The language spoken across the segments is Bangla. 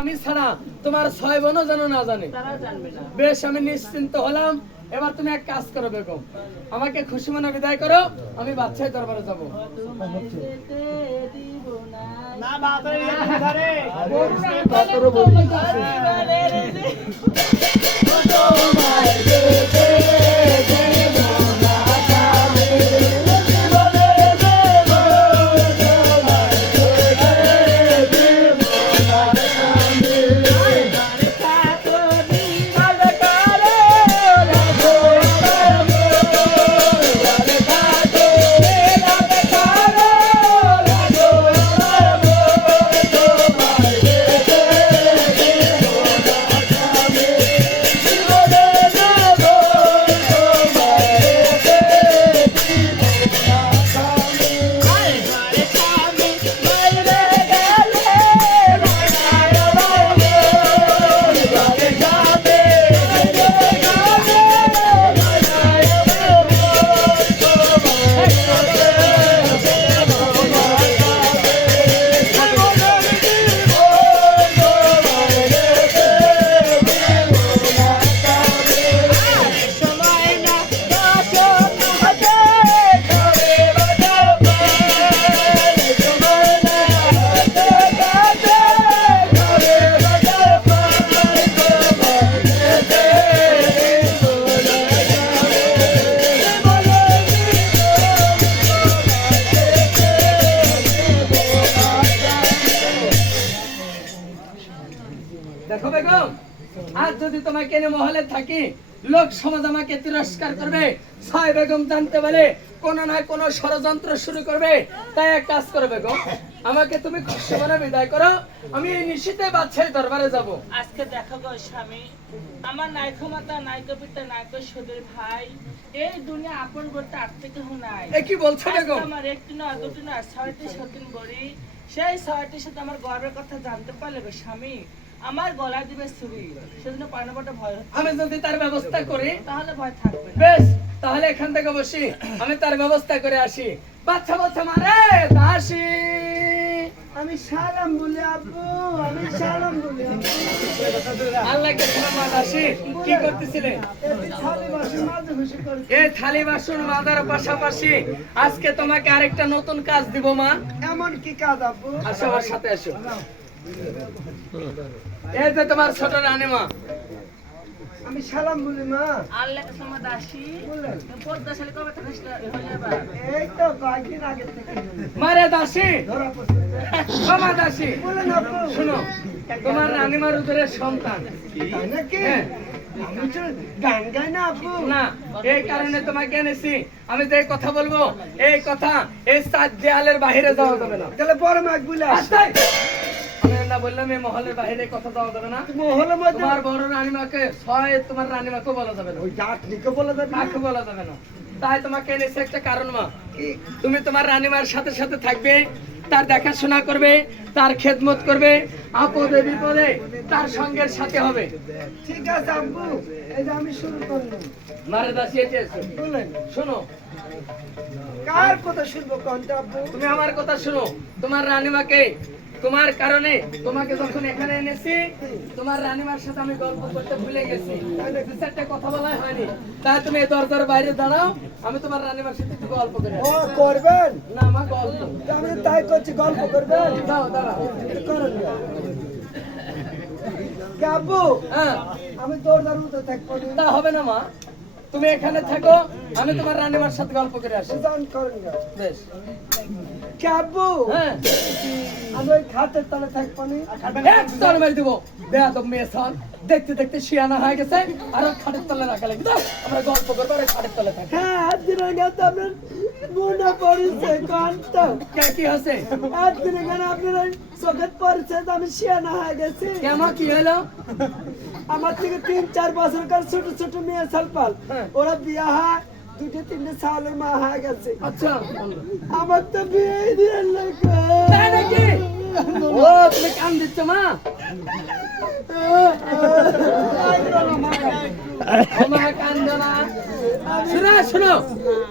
আমি ছাড়া তোমার 6 বোনও যেন না জানে। বেশ, আমি নিশ্চিন্ত হলাম। এবার তুমি এক কাজ করো বেগম, আমাকে খুশি মনে বিদায় করো, আমি বাদশাহী দরবারে যাবো। না বাবারে ধরে দেখো বেগম, আজ যদি তোমাকে এনে মহলে থাকি, লোক সমাজ আমাকে তিরস্কার করবে। 6 বেগম জানতে পারে কোন না কোন ষড়যন্ত্র শুরু করবে। তাই এক কাজ করো বেগম, আমাকে তুমি খুশি মনে বিদায় করো, আমি এই নিশীথে বাদশাহী দরবারে যাব। আজকে দেখো গো স্বামী, আমার নায়ক মাতা, নায়ক পিতা, নায়ক সদের ভাই, এই দুনিয়া আপন করতে আর থেকে নাই। এ কি বলছো বেগম? আমার একটি না দুটি না 6টি সতীন বড়ি, সেই 6টির সাথে আমার গর্বের কথা জানতে পারলে গো স্বামী, আমার গলা দিবে ছুরি, সেজন্য পানাপটা ভয় হচ্ছে। আমি যদি তার ব্যবস্থা করি তাহলে ভয় থাকবে না। বেশ, তাহলে এখান থেকে বসি, আমি তার ব্যবস্থা করে আসি। বাচ্চা বাচ্চা মারে দাসী, আমি সালাম বলি আব্বু, আমি সালাম বলি আব্বু। আল্লাহকে সালাম দাসী, কি করতেছিলে? এই থালি বাসন মাঝে খুশি করে এই থালি বাসন মাজার পাশাপাশি আজকে তোমাকে আরেকটা নতুন কাজ দিব মা। এমন কি কাজ আব্বু? আসো আমার সাথে আসো। এই যে তোমার ছোট রানীমা। আমি সালাম বলি মা। আল্লাহকে সময় দাসী বললেন পদ্মা শালী কবে থেকে হয়ে যাবে? এই তো কয়েকদিন আগে থেকে মারে দাসী, ধরা পড়ছে। ক্ষমা দাসী, বলেন আব্বু। শুনো, তোমার রানীমার উদরে সন্তান। তাই নাকি? হ্যাঁ। আমি তো গান গাই না আব্বু। না, এই কারণে তোমাকে এনেছি। আমি যে কথা বলবো, এই কথা এই 4 দেয়ালের বাইরে যাওয়া যাবে না। তাহলে বড় মাছ বলে আসো। আস্তে। আমি না বললাম এই মহলের বাইরে কথা যাওয়া যাবে না। মহলের মধ্যে তোমার বড় রানীমাকে তোমার রানীমাকে বলা যাবে না, ওই ডাকনিকে বলে দেবে না? কাকে বলা যাবে না। তাই তোমাকে এনেছি একটা কারণ মা। কি? তুমি তোমার রানীমার সাথে সাথে থাকবে, তার দেখাশোনা করবে, তার খেদমত করবে, আপদে বিপদে তার সঙ্গের সাথে হবে। ঠিক আছে আব্বু, এই যে আমি শুরু করলাম। মারে দাসী এসে এসো। বলেন শোনো, কার কথা শুনবো কোনটা আব্বু? তুমি আমার কথা শোনো। তোমার রানীমাকে, তোমার কারণে তোমাকে যখন এখানে এনেছি, তোমার রানীমার সাথে আমি গল্প করতে ভুলে গেছি, দু চারটে কথা বলাই হয়নি। তাই তুমি এই দরজার বাইরে দাঁড়াও, আমি তোমার রানীমার সাথে একটু গল্প করে আসি। ও করবেন? না আমার গল্প। তা আমি তাই করছি, গল্প করবেন? দাও দাঁড়াও। একটু করেন না। কি আব্বু, হ্যাঁ, আমি দরজার মধ্যে থাকবো না। তা হবে না মা, তুমি এখানে থাকো, আমি তোমার রানীমার সাথে গল্প করে আসি। সুজান করেন না। বেশ। কি আব্বু, হ্যাঁ, আমি ওই খাটের তলে থাকবো না। এক স্তর মেরে দেবো। বেয়াদব মেয়ে সন, দেখতে দেখতে শিয়ানা হয়ে গেছে, আর ওর খাটের তলে রাখা লাগবে। দাও, আমরা গল্প করবো, আর ওই খাটের তলে থাকি। হ্যাঁ, একদিনের গাতে আপনার মনে পড়েছে কোনটা? কি হচ্ছে? একদিনের গানে আপনার ওই চোখে পড়েছে যে আমি শিয়ানা হয়ে গেছি। কেমন কি হলো? আমার থেকে 3-4 বছরকার ছোট ছোট মেয়ে সালপাল, হ্যাঁ। ওরা বিয়া হয়, 2-3 সালের মা হয়ে গেছে। আচ্ছা, আমার তো বিয়ে দিয়ে তাই নাকি? ও, তুমি কান দিচ্ছ মা? ও মা, কান্দো না। শোনো শোনো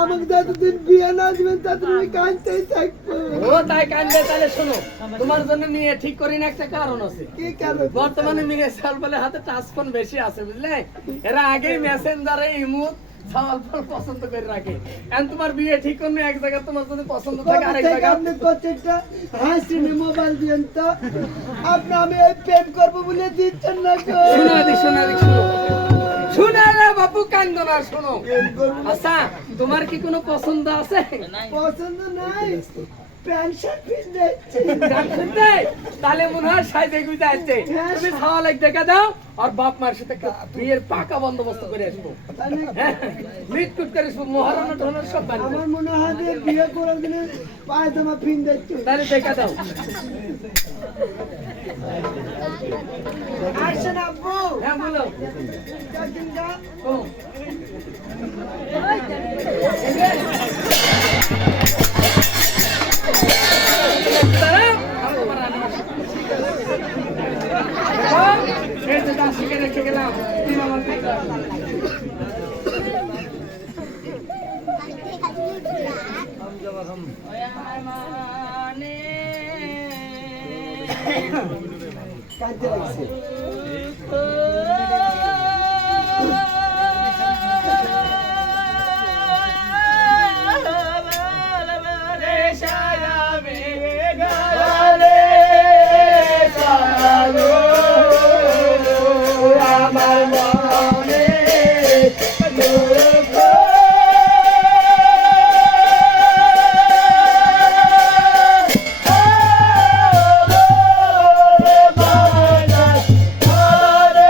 আমাকে যতদিন বিয়ে না দিবেন ততদিন আমি কাঁদতেই থাকবো। ও তাই কান্দে, তাহলে শোনো তোমার জন্য নিয়ে ঠিক করি না, একটা কারণ আছে। কি কারণ? বর্তমানে মেয়ে সাল বলে হাতে টাচ ফোন বেশি আছে বুঝলে, এরা আগেই মেসেঞ্জারে ইমো সাওয়াল ফোন পছন্দ করে রাখে। এখন তোমার বিয়ে ঠিক করলে এক জায়গায় তোমার যদি পছন্দ থাকে আরেক কোথা থেকে জায়গায়। আপনি প্রত্যেকটা হাসিনে মোবাইল দিয়েন তো, আপনি আমি এই প্রেম করবো বলে দিচ্ছেন না গো। শোনো এদিক, শোনো এদিক, শোনো শোনো রে বাবু, কান্দো না, শোনো। আচ্ছা তোমার কি কোনো পছন্দ আছে? পছন্দ নাই, প্যান্ট শার্ট পিন্ধাচ্ছি। তাহলে মনে হয় সাইজে গুজে আসছে। তুমি সাওয়াল এক দেখা দাও আর বাপ মার সাথে একটা বিয়ের পাকা বন্দোবস্ত করে আসবো। হ্যাঁ, মিটকুট করে আসবো, মহারণা টহরণা সব বানবো। আমার মনে হয় যে বিয়ে করার জন্য পায়জামা পিন্ধাচ্ছি। তাহলে দেখা দাও। আসেন আব্বু। হ্যাঁ বলো। কাকিনকা, ও। এই যে দাসীকে রেখে গেলাম, তুমি আমার পিতা। ওই আমার মানে কাঁদতে লাগছে। রে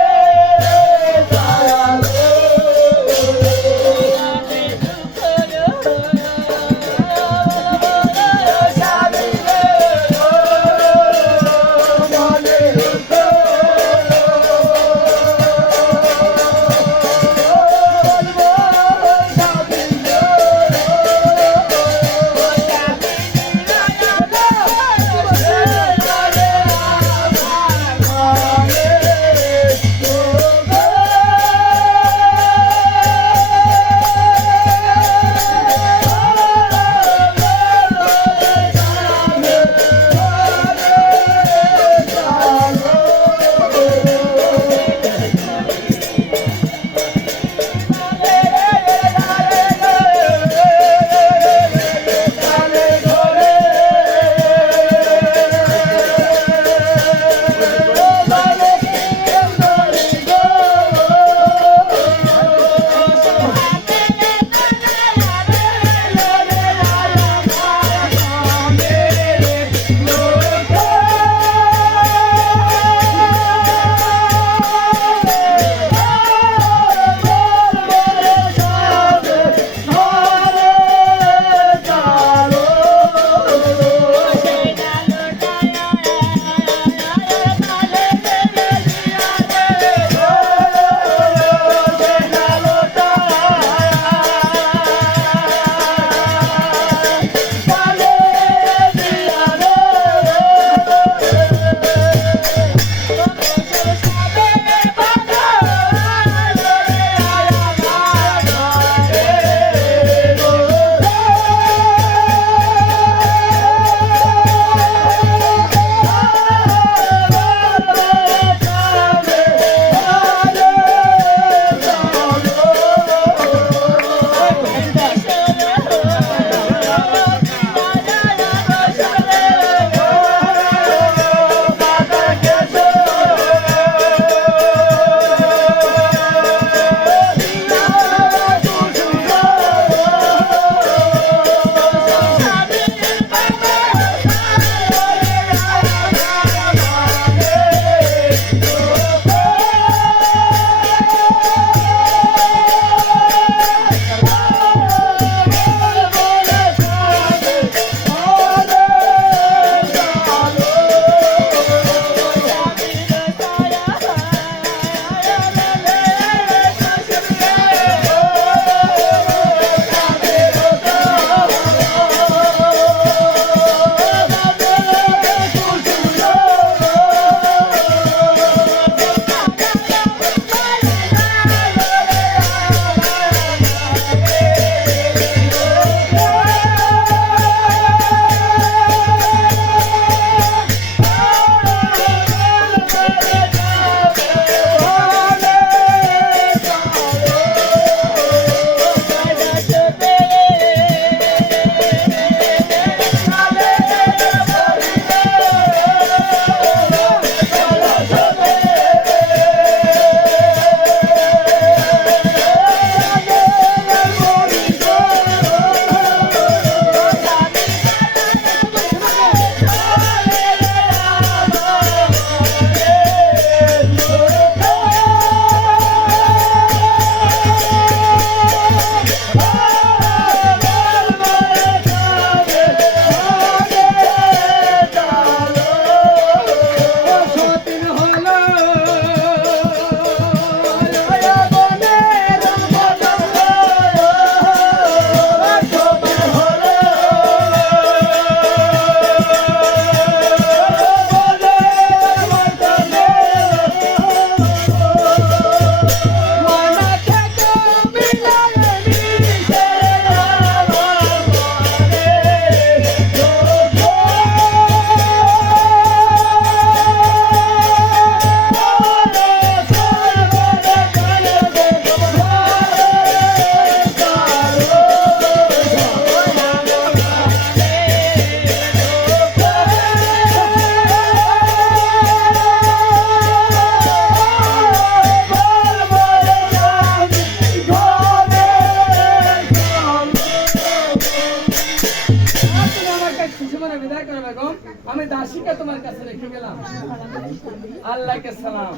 আসসালাম।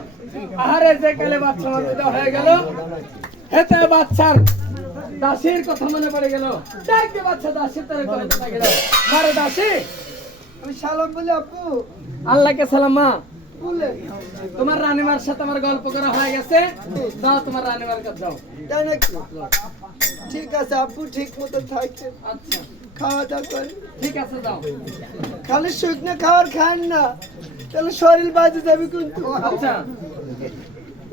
আরে যে কালে বাচ্চা মাত্র হয়ে গেল, হেতে বাচ্চার দাসীর কথা মনে পড়ে গেল। দেখবে বাচ্চা দাসীর তারে করে দেখা গেল। মারে দাসী, আমি সালাম বলে আপু আল্লাহকে সালাম মা। বলে তোমার রানীমার সাথে আমার গল্প করা হয়ে গেছে, যাও তোমার রানীমার কাছে যাও। তাই নাকি? ঠিক আছে আপু, ঠিক মতো থাকে, আচ্ছা খাওয়া দাওয়া করে। ঠিক আছে যাও। খালি শুকনো খাবার খান না, তাহলে শরীর বাজে যাবে কিন্তু। আচ্ছা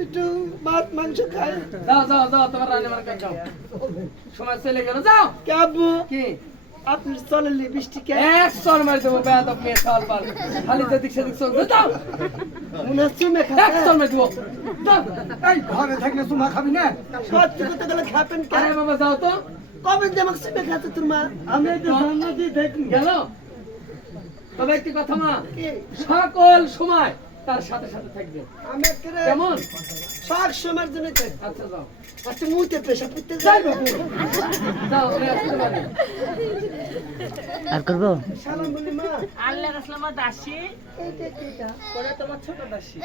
একটু মাছ মাংস খাই। যাও যাও যাও তোমার রানীমার কাছে যাও। সময় চলে গেল, যাও। কে আব্বু, কি আপনি চলেন বৃষ্টি কে? এক সর মারি দেবো বেয়াদব মেয়ে সাল পাল, খালি যেদিক সেদিক চলবে, যাও। মনে হচ্ছে মেয়ে এক খাবে। সর মারি দেবো, যাও। এই ঘরে থাকলে চুমা খাবি না? সত্যি কথা গেলে খাবেন কে? আরে বাবা যাও তো। কবে যে আমাকে চুমা খাতে তোর মা? আমি এই যে সামনে দিয়ে দেখি। গেল। তবে একটি কথা মা, কি? সকল সময় তার সাথে সাথে থাকবে, আমি একেবারে কেমন? সব সময়ের জন্য থাকি। আচ্ছা যাও। আচ্ছা মুইতে পেশা করতে যাই যাই বাবু, যাও আমি আসতে পারি। আর করবো? সালাম বলি মা। আল্লাহ রাসূল আমার দাসী, এইটা কি এটা? করে তোমার ছোট দাসী।